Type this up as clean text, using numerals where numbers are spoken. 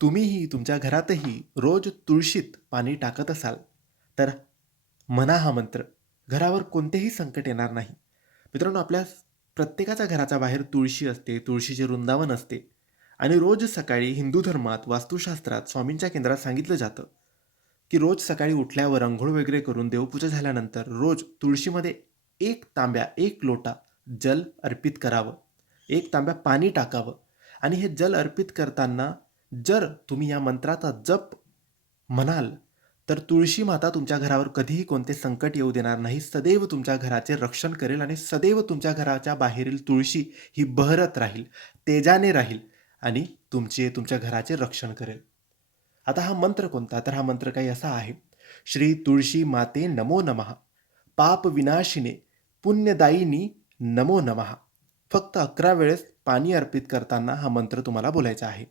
तुम्हीही तुमच्या घरातही रोज तुळशीत पाणी टाकत असाल, तर म्हणा हा मंत्र. घरावर कोणतेही संकट येणार नाही. मित्रांनो, आपल्या प्रत्येकाच्या घराच्या बाहेर तुळशी असते, तुळशीचे वृंदावन असते आणि रोज सकाळी हिंदू धर्मात, वास्तुशास्त्रात, स्वामींच्या केंद्रात सांगितलं जातं, की रोज सकाळी उठल्यावर अंघोळ वगैरे करून देवपूजा झाल्यानंतर रोज तुळशीमध्ये 1 तांब्या, 1 लोटा जल अर्पित करावं. 1 तांब्या पाणी टाकावं आणि हे जल अर्पित करताना जर तुम्ही या मंत्राचा जप म्हणाल, तर तुळशी माता तुमच्या घरावर कधीही कोणते संकट येऊ देणार नाही. सदैव तुमच्या घराचे रक्षण करेल आणि सदैव तुमच्या घराच्या बाहेरील तुळशी ही बहरत राहील, तेजाने राहील आणि तुमच्या घराचे रक्षण करेल. आता हा मंत्र कोणता? तर हा मंत्र काही असा आहे. श्री तुळशी माते नमो नमः. पाप विनाशिने पुण्यदायिनी नमो नमः. फक्त 11 वेळेस पाणी अर्पित करताना हा मंत्र तुम्हाला बोलायचा आहे.